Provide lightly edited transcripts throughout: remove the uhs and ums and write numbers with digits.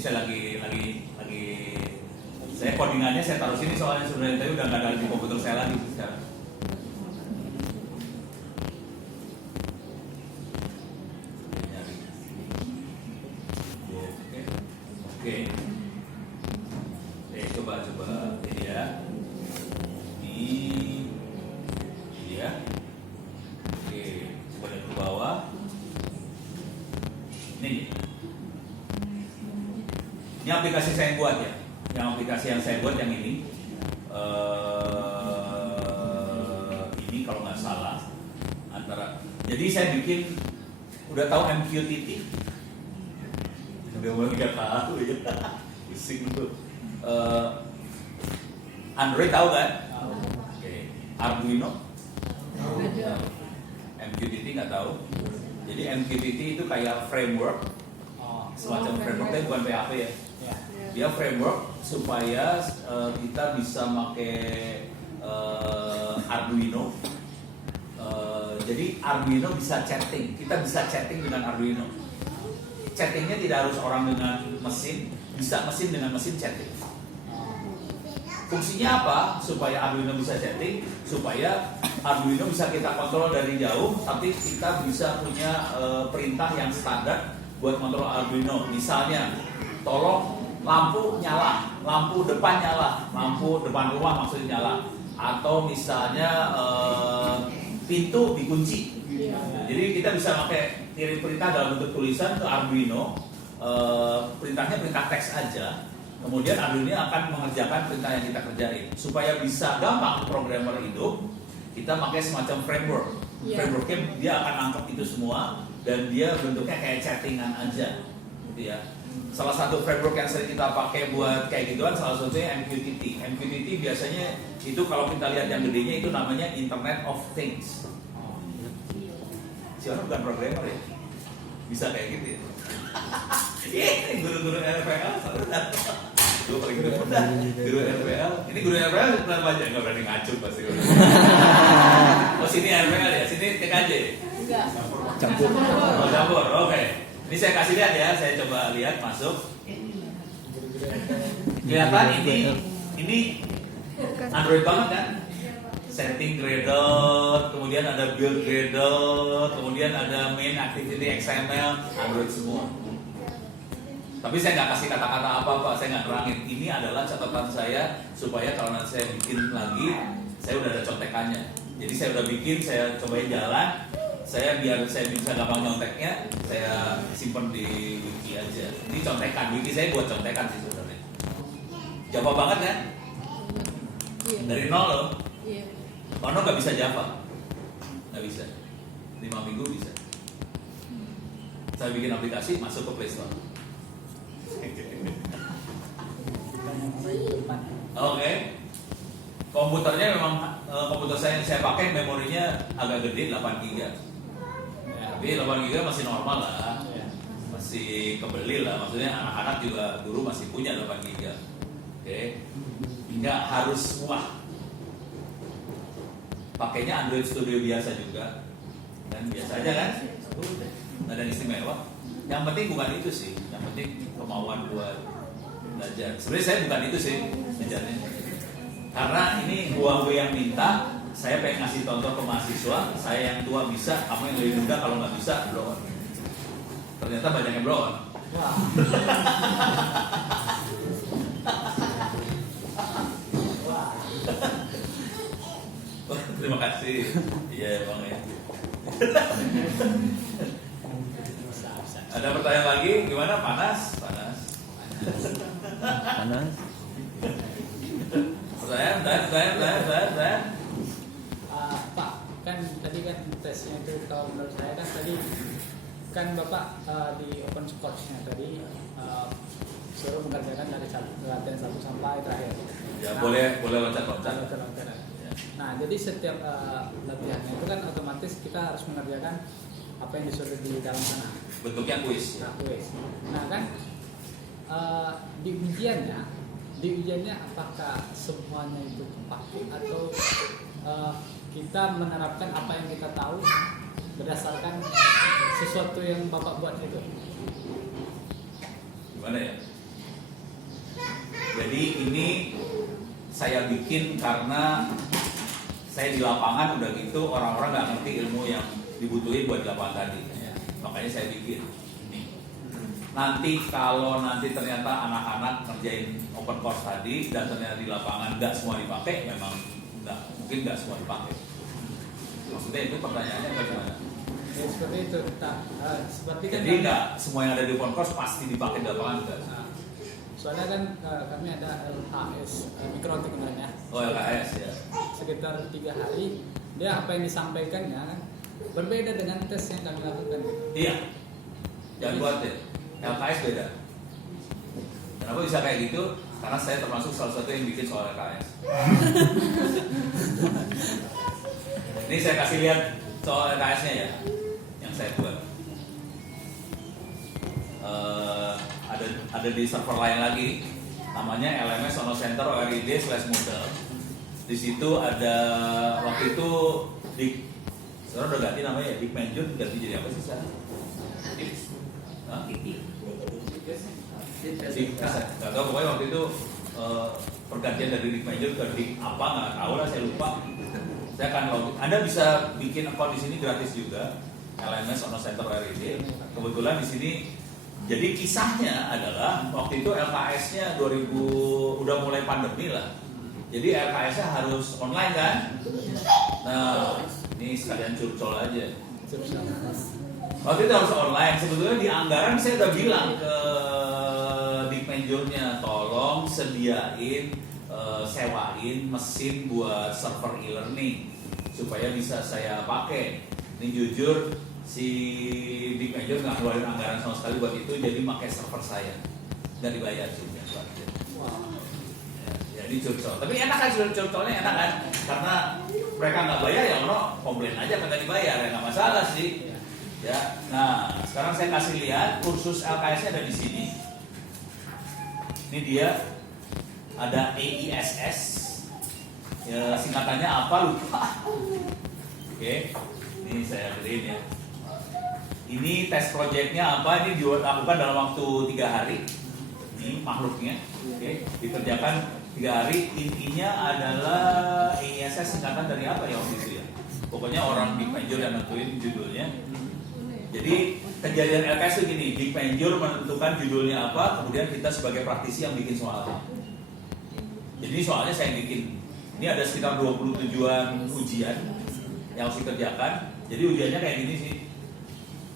saya saya codingannya saya taruh sini soalnya sebenarnya tadi udah nggak ada di komputer saya lagi sekarang. Oke. Coba ini ya. Ini ya. Oke, coba lihat ke bawah. Ini aplikasi saya buat ya. Yang aplikasi yang saya buat yang ini. Ini kalau nggak salah antara. Jadi saya bikin udah tahu MQTT. Udah mulai nggak tahu ya. Pusing tuh. Android tahu kan? Oke. Arduino? MQTT nggak tahu. Jadi MQTT itu kayak framework, semacam framework, tapi bukan PHP ya. Dia framework supaya kita bisa pakai Arduino. Jadi Arduino bisa chatting. Kita bisa chatting dengan Arduino. Chattingnya tidak harus orang dengan mesin, bisa mesin dengan mesin chatting. Fungsinya apa? Supaya Arduino bisa chatting, supaya Arduino bisa kita kontrol dari jauh, tapi kita bisa punya perintah yang standar buat kontrol Arduino. Misalnya, tolong lampu nyala, lampu depan nyala, lampu depan rumah maksudnya nyala, atau misalnya pintu dikunci. Jadi kita bisa pakai kirim perintah dalam bentuk tulisan ke Arduino, perintahnya perintah teks aja. Kemudian Arduino akan mengerjakan perintah yang kita kerjain. Supaya bisa gampang programmer hidup, kita pakai semacam framework. Frameworknya dia akan angkat itu semua dan dia bentuknya kayak chattingan aja, gitu ya. Salah satu framework yang sering kita pakai buat kayak gituan salah satunya MQTT. MQTT biasanya itu kalau kita lihat yang gedenya itu namanya Internet of Things. Si orang bukan programmer ya, bisa kayak gitu ya. Ini guru-guru RPL, gue paling udah guru RPL. Ini guru RPL kenapa aja nggak berani ngacung pasti. Oh sini RPL ya, sini TKJ. Enggak. Campur. Oh campur, oke. Ini saya kasih lihat ya, saya coba lihat masuk. Kelihatan ini Android banget kan? Setting Gradle, kemudian ada build Gradle, kemudian ada main activity XML, Android semua. Tapi saya nggak kasih kata-kata apa-apa, saya nggak terangin. Ini adalah catatan saya supaya kalau nanti saya bikin lagi, saya udah ada contekannya. Jadi saya udah bikin, saya cobain jalan, biar saya bisa gampang nyonteknya, saya simpen di wiki aja. Ini contekan, wiki saya buat contekan sih sebenarnya. Java banget kan? Dari nol loh. Ono nggak bisa Java, nggak bisa. 5 minggu bisa. Saya bikin aplikasi masuk ke Play Store. Oke. Komputernya memang komputer saya yang saya pakai memorinya agak gede 8 GB. Tapi 8 GB masih normal lah, masih kebeli lah. Maksudnya anak-anak juga guru masih punya 8 GB. Oke. Nggak harus wah. Pakainya Android Studio biasa juga, dan biasa aja kan, nggak ada istimewa. Yang penting bukan itu sih, yang penting kemauan buat belajar. Sebenarnya saya bukan itu sih belajarnya, karena ini Huawei yang minta, saya pengen ngasih contoh ke mahasiswa, saya yang tua bisa, kamu yang lebih muda kalau nggak bisa blow on. Ternyata banyak yang blow on. Terima kasih. Iya bang ya. Ada pertanyaan lagi? Gimana? Panas? Panas. Pertanyaan. Pak, kan tadi kan tesnya itu kalau menurut saya kan tadi kan Bapak di open course-nya tadi suruh mengerjakan dari latihan 1 sampai terakhir. Ya boleh loncat-loncat. Nah, jadi setiap latihannya itu kan otomatis kita harus mengerjakan apa yang disuruh di dalam sana. Bentuknya kuis. Nah, kuis. Nah kan di ujiannya apakah semuanya itu kepake atau kita menerapkan apa yang kita tahu berdasarkan sesuatu yang Bapak buat itu? Gimana ya? Jadi ini saya bikin karena saya di lapangan udah gitu orang-orang nggak ngerti ilmu yang dibutuhin buat di lapangan tadi. Makanya saya bikin ini. Nanti kalau nanti ternyata anak-anak ngerjain open course tadi dan ternyata di lapangan nggak semua dipakai, memang mungkin nggak semua dipakai. Maksudnya itu pertanyaannya bagaimana? Ya, seperti itu. Seperti kan Jadi nggak semua yang ada di open course pasti dipakai di lapangan enggak? Soalnya kan kami ada LHS mikro sebenarnya. Oh LKS ya. Sekitar 3 hari dia apa yang disampaikannya kan berbeda dengan tes yang kami lakukan. Iya. Jangan buat deh. LKS beda. Kenapa bisa kayak gitu? Karena saya termasuk salah satu yang bikin soal LKS. Ini saya kasih lihat soal LKS-nya ya, yang saya buat. Ada di server lain lagi, namanya LMS Sono Center ORID/model. Di situ ada waktu itu sekarang udah ganti namanya ya, DikMenjur ganti jadi apa sih sekarang? Nggak tahu, pokoknya waktu itu pergantian dari DikMenjur ke Dik apa nggak tahu lah, saya lupa. Saya akan login. Anda bisa bikin account di sini gratis juga, LMS Sono Center ORID. Kebetulan di sini. Jadi kisahnya adalah waktu itu LKS-nya 2000 udah mulai pandemi lah. Jadi LKS-nya harus online kan? Nah, ini sekalian curcol aja. Waktu itu harus online. Sebetulnya di anggaran saya udah bilang ke Dikmenjurnya, tolong sediain sewain mesin buat server e-learning supaya bisa saya pakai. Ini jujur si Dikmenjur nggak ngeluarin anggaran sama sekali buat itu, jadi pakai server saya, nggak dibayar juga. Ya, jadi curcol. Tapi enak kan, curcolnya enak kan? Karena mereka nggak bayar ya orang komplain aja nggak dibayar, ya nggak masalah sih. Ya, nah sekarang saya kasih lihat kursus LKS-nya ada di sini. Ini dia ada EISS, ya singkatannya apa lupa. Oke, ini saya beriin ya. Ini tes projectnya apa? Ini dilakukan dalam waktu 3 hari. Ini makhluknya, oke, dikerjakan 3 hari. Intinya adalah EISS singkatan dari apa ya waktu itu ya? Pokoknya orang Dikmenjur yang nentuin judulnya. Jadi kejadian LKS itu gini, Dikmenjur menentukan judulnya apa, kemudian kita sebagai praktisi yang bikin soalnya. Jadi soalnya saya bikin. Ini ada sekitar 20 tujuan ujian yang harus dikerjakan. Jadi ujiannya kayak gini sih.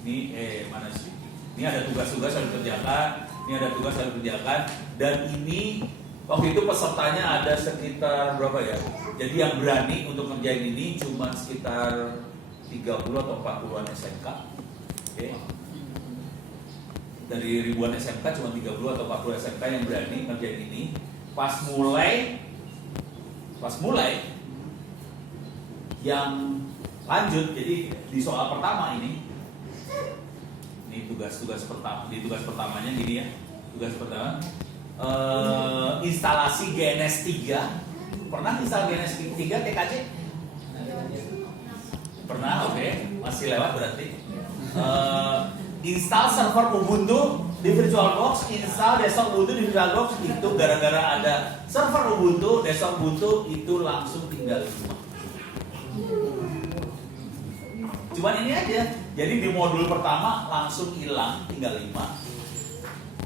Ini mana sih? Ini ada tugas-tugas harus dikerjakan, ini ada tugas harus dikerjakan, dan ini waktu itu pesertanya ada sekitar berapa ya? Jadi yang berani untuk ngerjain ini cuma sekitar 30 atau 40-an SMK. Oke. Dari ribuan SMK cuma 30 atau 40 SMK yang berani ngerjain ini. Pas mulai yang lanjut, jadi di soal pertama ini tugas pertamanya gini ya. Tugas pertama instalasi GNS 3. Pernah install GNS 3 TKC? Pernah, oke. Masih lewat berarti. Install server Ubuntu di VirtualBox, install desktop Ubuntu di VirtualBox. Itu gara-gara ada server Ubuntu, desktop Ubuntu itu langsung tinggal semua. Cuman ini aja. Jadi di modul pertama langsung hilang, tinggal 5.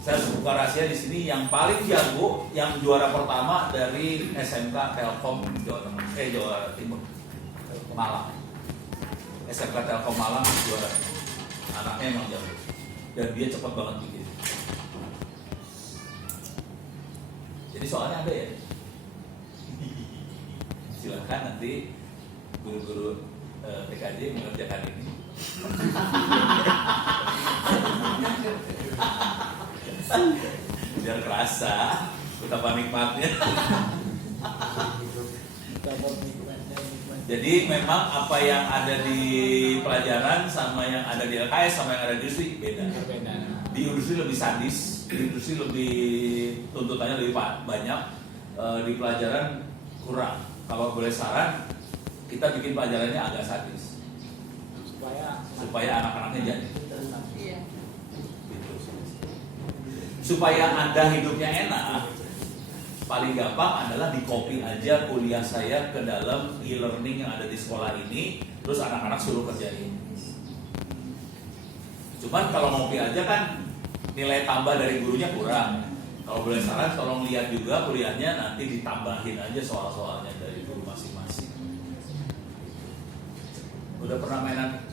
Saya buka rahasia di sini, yang paling jago, yang juara pertama dari SMK Telkom Jawa Timur, Malang. SMK Telkom Malang juara. Anaknya emang jago. Dan dia cepat banget bikin. Jadi soalnya ada ya. Silakan nanti guru-guru TKJ mengerjakan ini. Biar kerasa betapa nikmatnya. Jadi memang apa yang ada di pelajaran sama yang ada di LKS sama yang ada di industri beda. Di industri lebih sadis, di industri lebih tuntutannya lebih banyak, di pelajaran kurang. Kalau boleh saran, kita bikin pelajarannya agak sadis supaya anak-anaknya jadi. Gitu. Supaya Anda hidupnya enak, paling gampang adalah di copy aja kuliah saya ke dalam e-learning yang ada di sekolah ini, terus anak-anak suruh kerjain. Cuman kalau ngopi aja kan nilai tambah dari gurunya kurang. Kalau boleh saran, tolong lihat juga kuliahnya, nanti ditambahin aja soal-soalnya dari guru masing-masing. Udah pernah mainan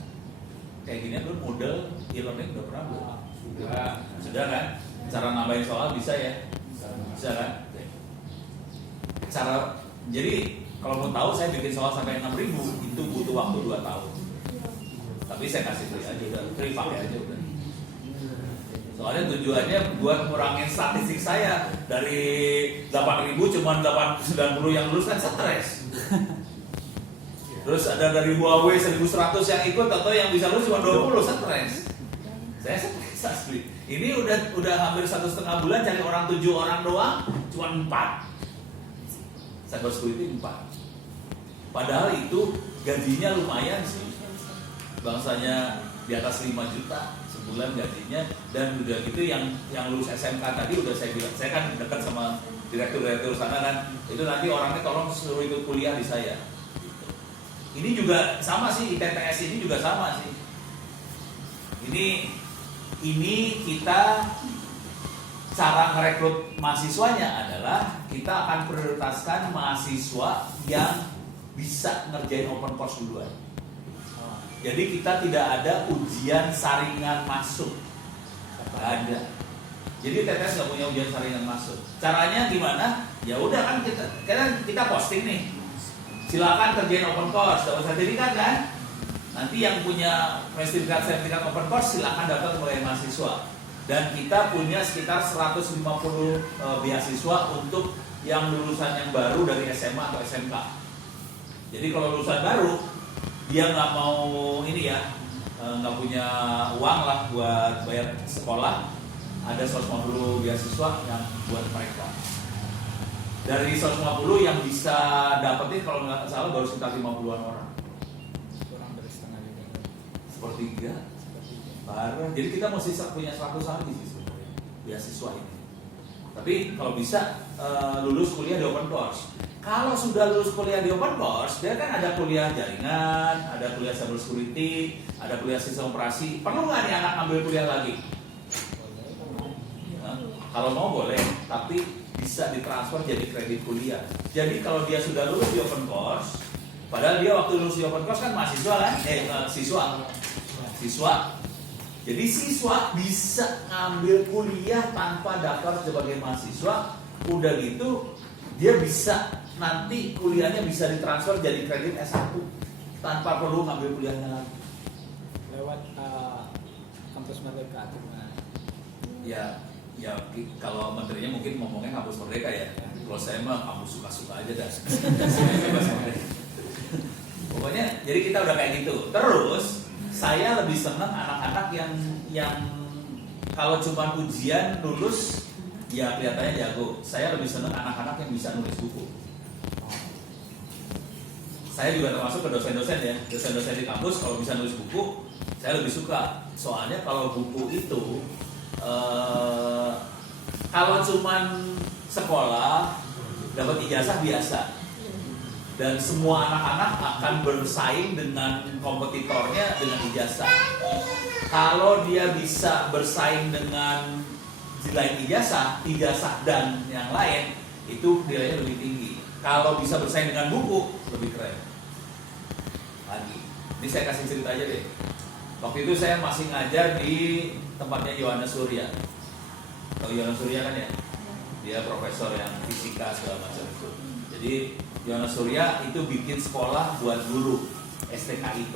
kayak gini dulu, model e-learning udah pernah belum? Sudah kan? Cara nambahin soal bisa ya? Bisa kan? Cara, jadi kalau mau tahu saya bikin soal sampai 6.000 itu butuh waktu 2 tahun. Tapi saya kasih free aja, udah free pakai aja udah. Soalnya tujuannya buat ngurangin statistik saya dari 8.000 cuma 890 yang lulus kan stres. Terus ada dari Huawei 1.100 yang ikut atau yang bisa lulus cuma 20 stres. Saya stres asli. Ini udah hampir 1,5 bulan cari orang 7 orang doang cuma 4. Cyber security 4. Padahal itu gajinya lumayan sih. Bangsanya di atas 5 juta sebulan gajinya, dan udah gitu yang lulus SMK tadi udah saya bilang, saya kan dekat sama direktur sana kan, itu nanti orangnya tolong suruh ikut kuliah di saya. Ini juga sama sih, ITTS ini juga sama sih. Ini kita cara merekrut mahasiswanya adalah kita akan prioritaskan mahasiswa yang bisa ngerjain open course duluan. Jadi kita tidak ada ujian saringan masuk, nggak ada. Jadi TTS nggak punya ujian saringan masuk. Caranya gimana? Ya udah kan kita posting nih, silakan kerjain open course, dapat sertifikat kan? Nanti yang punya sertifikat open course silakan dapat sebagai mahasiswa. Dan kita punya sekitar 150 beasiswa untuk yang lulusan yang baru dari SMA atau SMK. Jadi kalau lulusan baru dia nggak mau ini ya, nggak punya uang lah buat bayar sekolah, ada 150 beasiswa yang buat mereka. Dari 150 yang bisa dapetin kalau nggak salah baru sekitar 50-an orang. Kurang dari setengah juga. Sepertiga. Parah. Jadi kita mesti punya 100 lagi sih sebenarnya beasiswa ini. Tapi kalau bisa lulus kuliah di open course. Kalau sudah lulus kuliah di open course, dia kan ada kuliah jaringan, ada kuliah cyber security, ada kuliah sistem operasi. Perlu nggak nih anak ambil kuliah lagi? Nah, kalau mau boleh, tapi bisa ditransfer jadi kredit kuliah. Jadi kalau dia sudah lulus di open course, padahal dia waktu lulus di open course kan mahasiswa kan? Siswa. Jadi siswa bisa ngambil kuliah tanpa daftar sebagai mahasiswa. Udah gitu, dia bisa nanti kuliahnya bisa ditransfer jadi kredit S1 tanpa perlu ngambil kuliahnya lagi. Lewat kampus Merdeka atau gimana? Ya kalau menterinya mungkin ngomongnya kampus Merdeka ya. Kalau saya mah kampus suka-suka aja dah. Pokoknya jadi kita udah kayak gitu. Terus saya lebih senang anak-anak yang kalau cuma ujian lulus ya kelihatannya jago. Saya lebih senang anak-anak yang bisa nulis buku. Saya juga termasuk ke dosen-dosen ya, dosen-dosen di kampus kalau bisa nulis buku, saya lebih suka. Soalnya kalau buku itu, kalau cuman sekolah dapat ijazah biasa, dan semua anak-anak akan bersaing dengan kompetitornya dengan ijazah. Kalau dia bisa bersaing dengan selain ijazah dan yang lain, itu nilainya lebih tinggi. Kalau bisa bersaing dengan buku, lebih keren. Lagi, ini saya kasih cerita aja deh. Waktu itu saya masih ngajar di tempatnya Yohanes Surya. Tahu Yohanes Surya kan ya? Dia profesor yang fisika segala macam itu. Jadi Yohanes Surya itu bikin sekolah buat guru STKIP.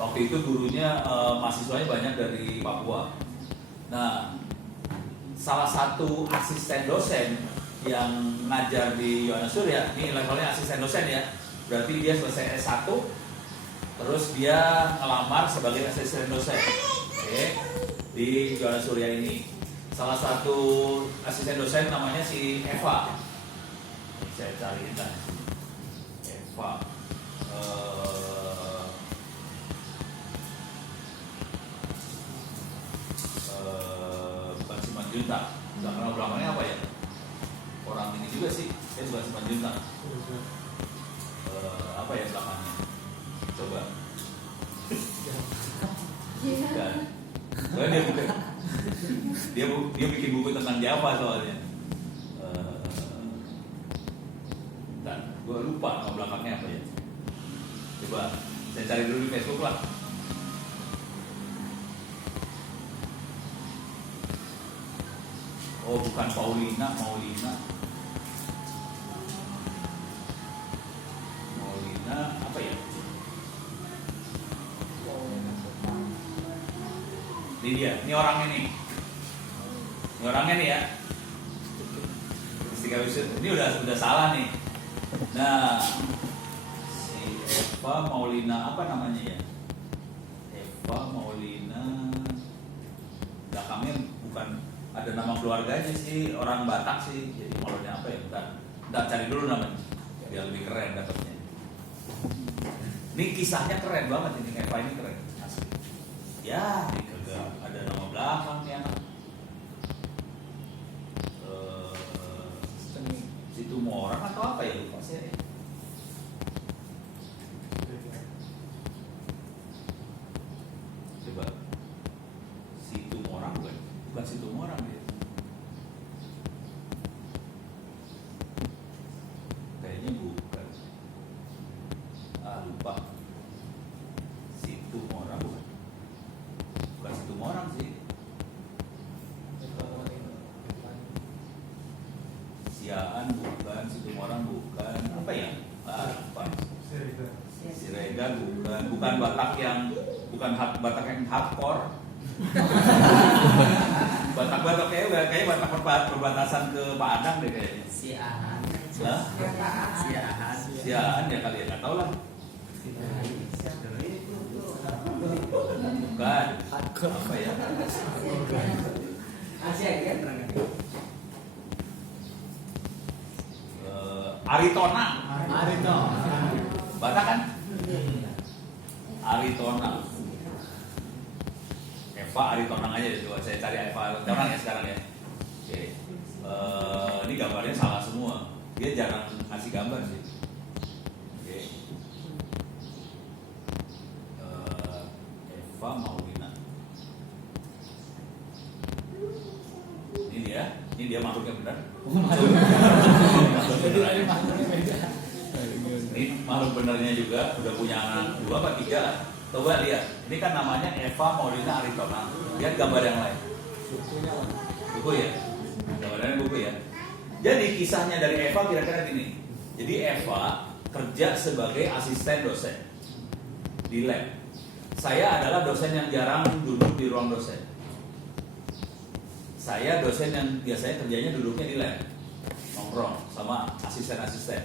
Waktu itu gurunya mahasiswanya banyak dari Papua. Nah, salah satu asisten dosen yang ngajar di Yohanes Surya, ini levelnya asisten dosen ya. Berarti dia selesai S1, terus dia ngelamar sebagai asisten dosen, oke, di Yohanes Surya ini. Salah satu asisten dosen namanya si Eva. Saya cariin kan, Eva. Bukan Simanjuntak, belakangnya apa ya? Orang Soalnya dia bikin buku tentang Java soalnya. Dan gue lupa nama belakangnya apa ya. Coba saya cari dulu di Facebook lah. Oh bukan Maulina apa ya? Ini dia, ini orangnya nih. Ini orangnya nih ya. Ini udah salah nih. Nah, si Eva Maulina apa namanya ya? Eva Maulina. Belakangnya bukan ada nama keluarganya sih, orang Batak sih. Jadi Maulina apa ya? Bentar cari dulu namanya. Biar lebih keren dapatnya. Ini kisahnya keren banget ini, Eva ini keren. Asli. Ya, ini kagak ada nama belakangnya. Situ Morang atau apa ya lupa saya. Coba Situ Morang bukan Situ Morang dia. Kayaknya bukan. Lupa. Situ Morang bukan Situ Morang sih. Siaan bukan, Situ Morang bukan, apa ya? Lupa. Siregar bukan Batak yang Batak yang hardcore. Batak kayak Batak perbatasan ke Padang deh kayaknya. Siaan. Siaan ya kali ya, nggak tahu lah. Bukan. Apa ya? Aritona. Batak kan? Aritona. Eva Aritonang aja coba saya cari Eva Aritonang ya sekarang ya. Oke. Ini gambarnya salah semua. Dia jarang ngasih gambar sih. Oke. Eva Maulina. Ini dia makhluknya benar. Ini makhluk benernya juga udah punya anak 2 apa 3 lah. Coba lihat, ini kan namanya Eva Maulina Aritonang. Lihat gambar yang lain. Buku ya, gambarnya buku ya. Jadi kisahnya dari Eva kira-kira gini. Jadi Eva kerja sebagai asisten dosen di lab. Saya adalah dosen yang jarang duduk di ruang dosen. Saya dosen yang biasanya kerjanya duduknya di lab, nongkrong sama asisten-asisten.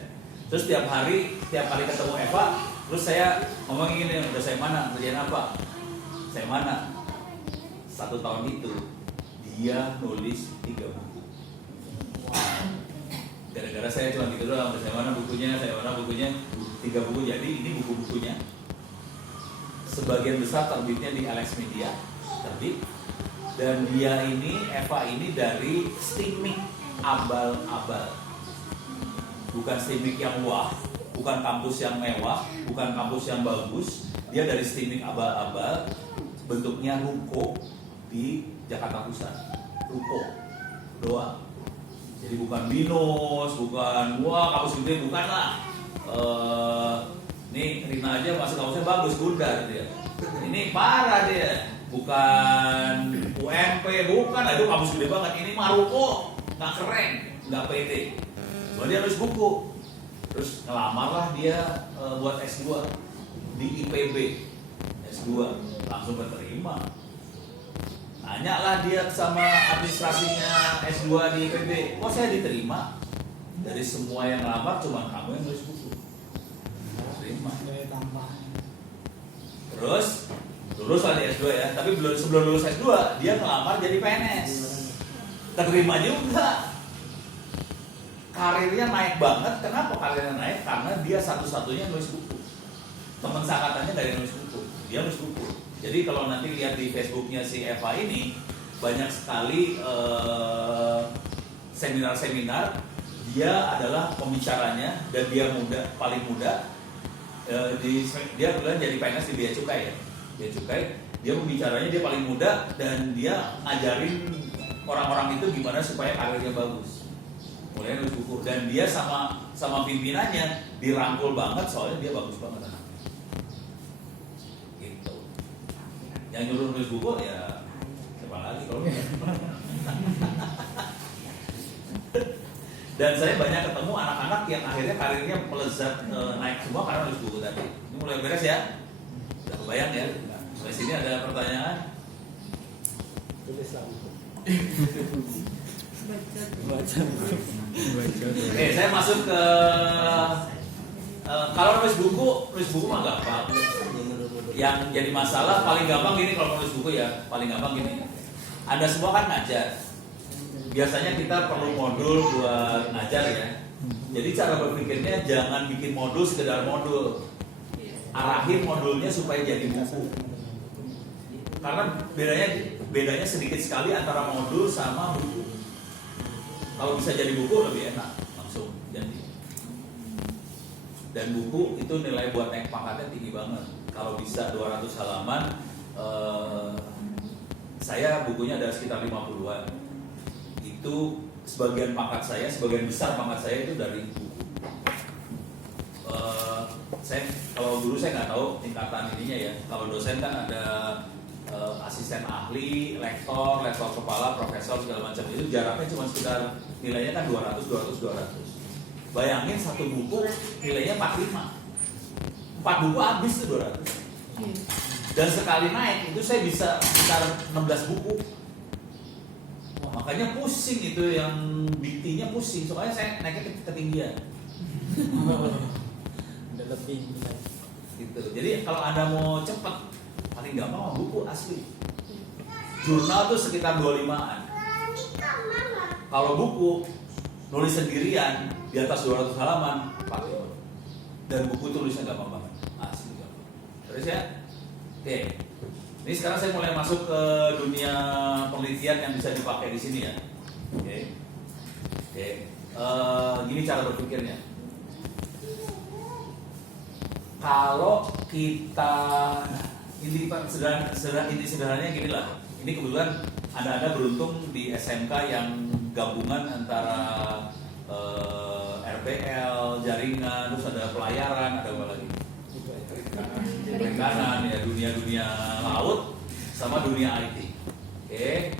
Terus tiap kali ketemu Eva, terus saya ngomong gini, udah saya mana, kerjaan apa? Saya mana? 1 tahun itu dia nulis 3 buku. Gara-gara saya cuma gitu doang, saya mana bukunya, 3 buku. Jadi ini buku-bukunya. Sebagian besar terbitnya di Alex Media, terbit. Dan dia ini, Eva ini dari Stimik abal-abal. Bukan Stimik yang wah, bukan kampus yang mewah, bukan kampus yang bagus. Dia dari Stimik abal-abal, bentuknya ruko di Jakarta Pusat. Ruko doang. Jadi bukan binus, bukan wah kampus gede, bukan lah. Nih Rina aja masuk kampusnya bagus, Gundar dia. Ini parah dia. Bukan UMP, bukan, itu kampus gede banget. Ini Maruko, nggak keren, nggak pede. Soalnya dia nulis buku. Terus ngelamar lah dia buat S2 di IPB. S2 langsung keterima. Tanya lah dia sama administrasinya S2 di IPB, kok saya diterima? Dari semua yang ngelamar cuma kamu yang nulis buku. Terima. Terus lulus lah di S2 ya, tapi sebelum lulus S2 dia ngelamar jadi PNS. Terima juga. Karirnya naik banget. Kenapa karirnya naik? Karena dia satu-satunya nulis buku. Teman seangkatannya dari nulis buku. Dia nulis buku. Jadi kalau nanti lihat di Facebooknya si Eva ini banyak sekali seminar-seminar. Dia adalah pembicaranya dan dia paling muda. Dia kemudian jadi PNS di Bea Cukai ya. Bea Cukai. Dia pembicaranya dia paling muda dan dia ngajarin orang-orang itu gimana supaya karirnya bagus. Mulai nulis buku dan dia sama pimpinannya dirangkul banget soalnya dia bagus banget. Gitu. Yang nyuruh nulis buku ya siapa lagi kalau dan saya banyak ketemu anak-anak yang akhirnya karirnya melezat naik semua karena nulis buku tadi. Ini mulai beres ya? Udah kebayang ya? Sampai sini ada pertanyaan? Tulis lagi. Baca. Oke, saya masuk ke kalau nulis buku mah gampang. Yang jadi masalah paling gampang gini kalau nulis buku ya, paling gampang gini. Anda semua kan ngajar. Biasanya kita perlu modul buat ngajar ya. Jadi cara berpikirnya jangan bikin modul sekedar modul. Arahin modulnya supaya jadi buku. Karena bedanya sedikit sekali antara modul sama buku. Kalau bisa jadi buku lebih enak langsung jadi. Dan buku itu nilai buat naik pangkatnya tinggi banget. Kalau bisa 200 halaman, saya bukunya ada sekitar 50-an. Itu sebagian besar pangkat saya itu dari buku. Kalau guru saya nggak tahu tingkatan ininya ya. Kalau dosen kan ada asisten ahli, lektor kepala, profesor segala macam, itu jaraknya cuma sekitar nilainya kan 200. Bayangin satu buku nilainya 45. 4 buku habis tuh 200. Dan sekali naik itu saya bisa sekitar 16 buku. Wah, makanya pusing itu yang diktinya pusing, soalnya saya naiknya ketinggian. Udah lebih Gitu. Jadi kalau Anda mau cepat, paling gampang buku asli. Jurnal tuh sekitar 25-an. Kalau buku nulis sendirian di atas 200 halaman, pakai. Dan buku tulisnya gampang banget, asli gampang. Terus ya, oke. Ini sekarang saya mulai masuk ke dunia penelitian yang bisa dipakai di sini ya. Oke. Gini cara berpikirnya. Kalau kita ini sederhananya gini lah. Ini kebetulan Anda beruntung di SMK yang gabungan antara RPL, jaringan, terus ada pelayaran, ada apa lagi? Perikanan ya, dunia laut sama dunia IT. Oke.